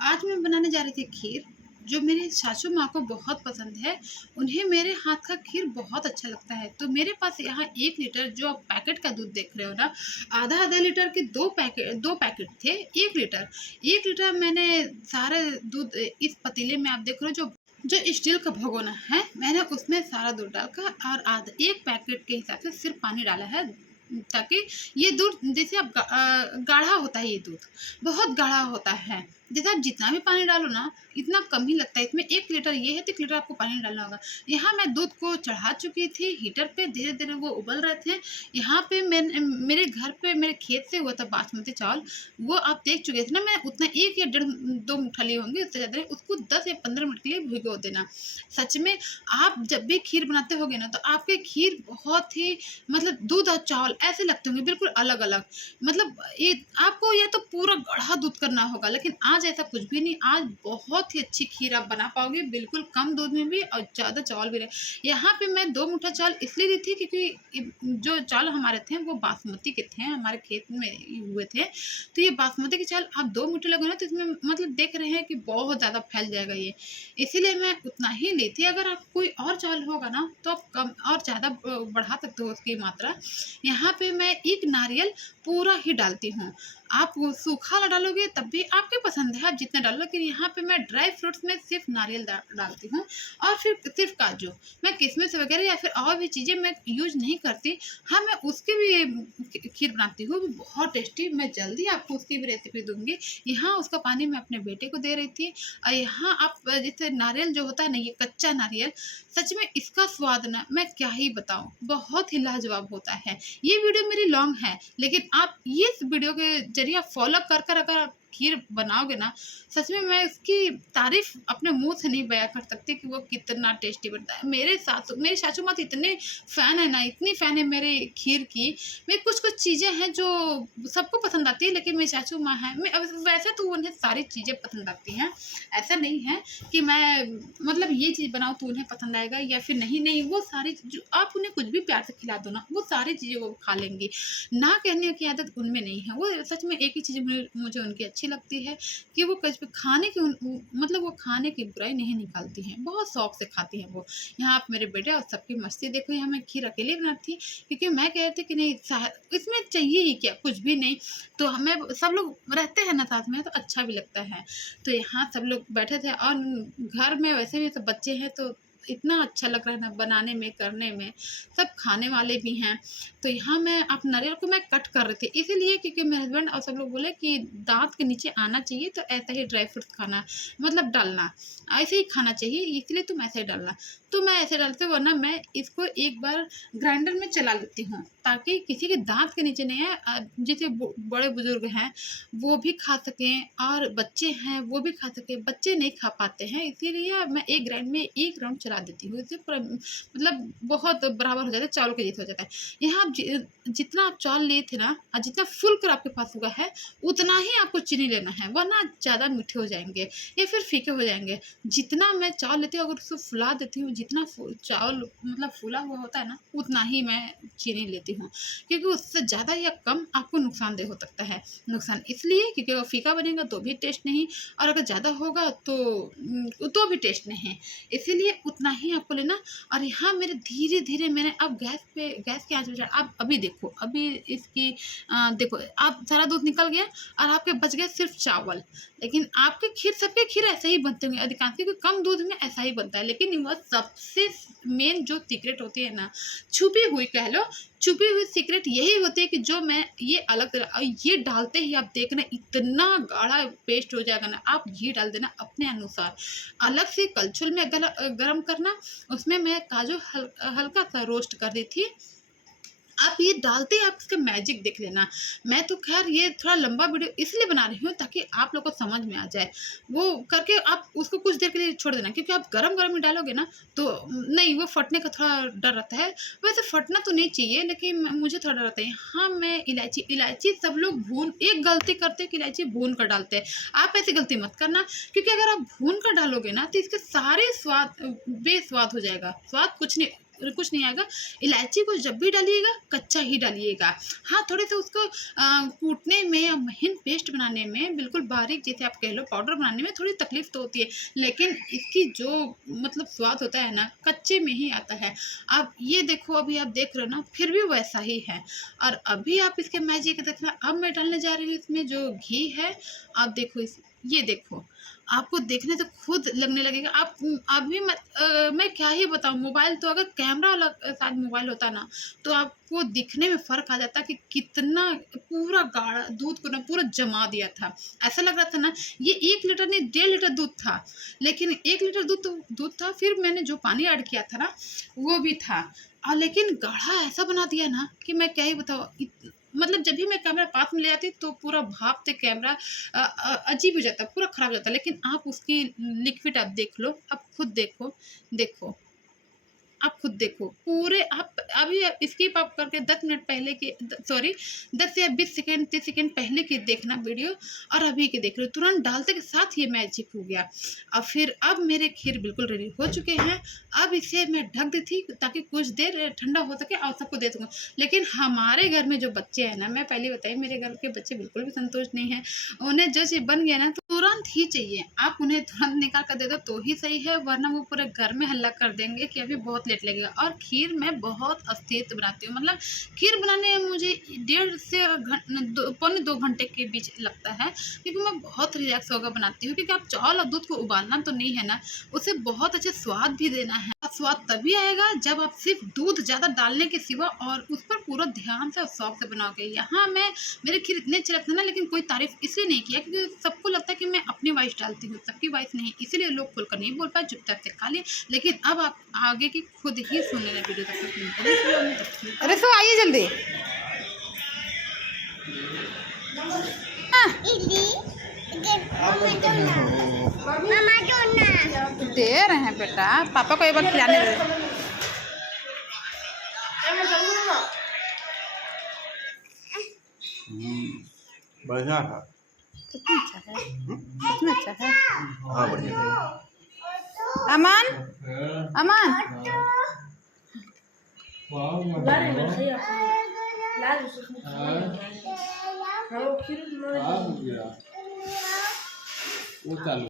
आज मैं बनाने जा रही थी खीर, जो मेरी सासू माँ को बहुत पसंद है। उन्हें मेरे हाथ का खीर बहुत अच्छा लगता है। तो मेरे पास यहाँ 1 लीटर जो आप पैकेट का दूध देख रहे हो ना, आधा-आधा लीटर के 2 पैकेट थे। 1 लीटर 1 लीटर मैंने सारा दूध इस पतीले में आप देख रहे हो, जो स्टील का भगोना है, मैंने उसमें सारा दूध डालकर और आधा 1 पैकेट के हिसाब से सिर्फ पानी डाला है, ताकि ये दूध जैसे आप गाढ़ा होता है, ये दूध बहुत गाढ़ा होता है। जैसे आप जितना भी पानी डालो ना, इतना कम ही लगता है। इसमें 1 लीटर ये है तो 1 लीटर आपको पानी डालना होगा। यहाँ मैं दूध को चढ़ा चुकी थी हीटर पे, धीरे धीरे वो उबल रहे थे। यहाँ पे मैंने मेरे घर पे मेरे खेत से हुआ था बासमती चावल, वो आप देख चुके थे ना। मैं उतना 1 या डेढ़ 2 मुट्ठा लिए होंगे, उससे ज़्यादा नहीं। उसको 10 या 15 मिनट के लिए भिगो देना। सच में आप जब भी खीर बनाते होगे ना, तो आपके खीर बहुत ही मतलब दूध और चावल ऐसे लगते होंगे बिल्कुल अलग अलग। मतलब ये आपको या तो पूरा गाढ़ा दूध करना होगा, लेकिन आज ऐसा कुछ भी नहीं। आज बहुत ही अच्छी खीर आप बना पाओगे, बिल्कुल कम दूध में भी और ज़्यादा चावल भी रहे। यहाँ पे मैं 2 मुट्ठा चावल इसलिए ली थी क्योंकि जो चावल हमारे थे वो बासमती के थे, हमारे खेत में हुए थे। तो ये बासमती के चावल आप 2 मुट्ठे लोगे ना, तो इसमें मतलब देख रहे हैं कि बहुत ज़्यादा फैल जाएगा ये, इसीलिए मैं उतना ही ली थी। अगर आप कोई और चावल होगा ना, तो आप कम और ज़्यादा बढ़ा सकते हो उसकी मात्रा। यहाँ पे मैं 1 नारियल पूरा ही डालती हूँ। आप वो सूखा वाला डालोगे तब भी आपकी पसंद है, आप जितना डालो, लेकिन यहाँ पे मैं ड्राई फ्रूट्स में सिर्फ नारियल डालती हूँ और फिर सिर्फ काजू। मैं किशमिश वगैरह या फिर और भी चीज़ें मैं यूज नहीं करती। हाँ, मैं उसकी भी खीर बनाती हूँ, वो बहुत टेस्टी। मैं जल्दी आपको उसकी भी रेसिपी दूंगी। यहाँ उसका पानी मैं अपने बेटे को दे रही थी। और यहाँ आप जैसे नारियल जो होता है ना, ये कच्चा नारियल, सच में इसका स्वाद ना मैं क्या ही बताऊँ, बहुत ही लाजवाब होता है। ये वीडियो मेरी लॉन्ग है, लेकिन आप ये इस वीडियो के जरिए आप फॉलो कर कर अगर आप खीर बनाओगे ना, सच में मैं इसकी तारीफ अपने मुंह से नहीं बयां कर सकती कि वो कितना टेस्टी बनता है। मेरी सासू माँ तो इतने फ़ैन है ना, इतनी फ़ैन है मेरे खीर की। मैं कुछ कुछ चीज़ें हैं जो सबको पसंद आती है, लेकिन मेरी सासू माँ है, मैं वैसे तो उन्हें सारी चीज़ें पसंद आती हैं। ऐसा नहीं है कि मैं मतलब ये चीज़ बनाऊँ तो उन्हें पसंद आएगा या फिर नहीं। नहीं, वो सारी जो आप उन्हें कुछ भी प्यार से खिला दो ना, वो सारी चीज़ें वो खा लेंगी। ना कहने की आदत उनमें नहीं है। वो सच में एक ही चीज़ मुझे उनकी अच्छी लगती है कि वो कच खाने की मतलब वो खाने की बुराई नहीं निकालती हैं, बहुत शौक से खाती हैं वो। यहाँ आप मेरे बेटे और सबकी मस्ती देखो। यहाँ मैं खीर अकेले बनाती थी क्योंकि मैं कह रही थी कि नहीं, इसमें चाहिए ही क्या, कुछ भी नहीं। तो हमें सब लोग रहते हैं ना साथ में, तो अच्छा भी लगता है। तो यहाँ सब लोग बैठे थे और घर में वैसे भी सब बच्चे हैं, तो इतना अच्छा लग रहा है ना बनाने में, करने में। सब खाने वाले भी हैं। तो यहाँ मैं आप नारियल को मैं कट कर रही थी इसीलिए क्योंकि मेरे हस्बैंड और सब लोग बोले कि दांत के नीचे आना चाहिए, तो ऐसा ही ड्राई फ्रूट्स खाना मतलब डालना, ऐसे ही खाना चाहिए, इसलिए तुम ऐसे ही डालना। तो मैं ऐसे डालती हूँ, वरना मैं इसको एक बार ग्राइंडर में चला लेती हूँ ताकि किसी के दांत के नीचे नहीं है। जैसे बड़े बुजुर्ग हैं वो भी खा सकें और बच्चे हैं वो भी खा सकें। बच्चे नहीं खा पाते हैं, इसीलिए मैं एक ग्राइंड में एक राउंड चला देती हूँ। इससे पूरा मतलब बहुत बराबर हो जाता है, चावल के जैसे हो जाता है। यहाँ आप जितना आप चावल लिए थे ना, और जितना फुल कर आपके पास हुआ है, उतना ही आपको चीनी लेना है, वरना ज़्यादा मीठे हो जाएंगे या फिर फीके हो जाएंगे। जितना मैं चावल लेती हूँ, अगर उसको फुला देती हूँ, जितना चावल मतलब फूला हुआ होता है ना, उतना ही मैं चीनी लेती हूँ, क्योंकि उससे ज़्यादा या कम आपको नुकसानदेह हो सकता है। नुकसान इसलिए क्योंकि अगर फीका बनेगा तो भी टेस्ट नहीं, और अगर ज़्यादा होगा तो भी टेस्ट नहीं, इसीलिए उतना ही आपको लेना। और यहाँ मेरे धीरे धीरे मैंने अब गैस की आंच पे आप अभी देखो, अभी इसकी देखो, आप सारा दूध निकल गया और आपके बच गए सिर्फ चावल। लेकिन आपके खीर, सबके खीर ऐसे ही बनते होंगे अधिकांश, क्योंकि कम दूध में ऐसा ही बनता है। लेकिन वह सबसे मेन जो सीक्रेट होती है ना, छुपी हुई कह लो, छुपी हुई सीक्रेट यही होती है कि जो मैं ये अलग तरह ये डालते ही आप देखना इतना गाढ़ा पेस्ट हो जाएगा ना। आप घी डाल देना अपने अनुसार, अलग से कलछुल में गरम करना, उसमें मैं काजू हल्का सा रोस्ट कर दी थी। आप ये डालते ही आप इसका मैजिक देख लेना। मैं तो खैर ये थोड़ा लंबा वीडियो इसलिए बना रही हूँ ताकि आप लोग को समझ में आ जाए। वो करके आप उसको कुछ देर के लिए छोड़ देना, क्योंकि आप गरम गरम में डालोगे ना तो नहीं, वो फटने का थोड़ा डर रहता है। वैसे फटना तो नहीं चाहिए, लेकिन मुझे थोड़ा डर रहता है। हाँ, मैं इलायची सब लोग भून, एक गलती करते हैं कि इलायची भून कर डालते हैं। आप ऐसी गलती मत करना, क्योंकि अगर आप भून कर डालोगे ना तो इसके सारे स्वाद बेस्वाद हो जाएगा। स्वाद कुछ नहीं, कुछ नहीं आएगा। इलायची को जब भी डालिएगा कच्चा ही डालिएगा। हाँ, थोड़े से उसको कूटने में या महीन पेस्ट बनाने में, बिल्कुल बारीक जैसे आप कह लो पाउडर बनाने में थोड़ी तकलीफ तो होती है, लेकिन इसकी जो मतलब स्वाद होता है ना, कच्चे में ही आता है। अब ये देखो, अभी आप देख रहे हो ना, फिर भी वैसा ही है। और अभी आप इसके मैजिक देखना, अब मैं डालने जा रही हूँ इसमें जो घी है। आप देखो ये देखो, आपको देखने से खुद लगने लगेगा। आप अभी मैं क्या ही बताऊँ, मोबाइल तो अगर कैमरा वाला शायद मोबाइल होता ना, तो आपको दिखने में फ़र्क आ जाता कि कितना पूरा गाढ़ा दूध को ना पूरा जमा दिया था। ऐसा लग रहा था ना, ये 1 लीटर नहीं 1.5 लीटर दूध था, लेकिन 1 लीटर दूध था, फिर मैंने जो पानी ऐड किया था ना, वो भी था। लेकिन गाढ़ा ऐसा बना दिया ना कि मैं क्या ही बताऊँ। मतलब जब भी मैं कैमरा पास में ले आती तो पूरा भाप से कैमरा अजीब हो जाता, पूरा खराब हो जाता। लेकिन आप उसकी लिक्विड आप देख लो, आप खुद देखो, देखो, आप खुद देखो पूरे। आप अभी स्किप आप करके 10 मिनट पहले की, सॉरी 10 या 20 सेकंड 30 सेकंड पहले की देखना वीडियो, और अभी के देख रहे हो, तुरंत डालते के साथ ये मैजिक हो गया। और फिर अब मेरे खीर बिल्कुल रेडी हो चुके हैं। अब इसे मैं ढक दी थी ताकि कुछ देर ठंडा हो सके और सबको दे दूँगा। लेकिन हमारे घर में जो बच्चे हैं ना, मैं पहले बताई, मेरे घर के बच्चे बिल्कुल भी संतुष्ट नहीं हैं। उन्हें जो चीज़ बन गया ना तो तुरंत ही चाहिए। आप उन्हें तुरंत निकाल कर दे दो तो ही सही है, वरना वो पूरे घर में हल्ला कर देंगे कि अभी बहुत लेट लगेगा। और खीर मैं बहुत अस्थिर बनाती हूँ, मतलब खीर बनाने में मुझे 1.5 से पौने 2 घंटे के बीच लगता है, क्योंकि मैं बहुत रिलैक्स होकर बनाती हूँ। क्योंकि आप चावल और दूध को उबालना तो नहीं है ना, उसे बहुत अच्छे स्वाद भी देना है। स्वाद तभी आएगा जब आप सिर्फ दूध ज़्यादा डालने के सिवा और उस पर पूरा ध्यान से और शौक से बनाओगे। यहाँ मैं मेरे खीर इतने अच्छे लगते हैं ना, लेकिन कोई तारीफ इसलिए नहीं किया क्योंकि सबको लगता है कि मैं अपनी वॉइस डालती हूँ, सबकी वॉइस नहीं, इसीलिए लोग खुलकर नहीं बोल पाए, चुपचाप से खा लिए। लेकिन अब आप आगे की खुद ही सुन लेना वीडियो तक। अरे सो आइए जल्दी। दे रहे हैं बेटा, पापा को एक बार खिलाने दे। बढ़िया था। कितना अच्छा है, कितना अच्छा है। हाँ बढ़िया। अमन, अमन, वो चालू।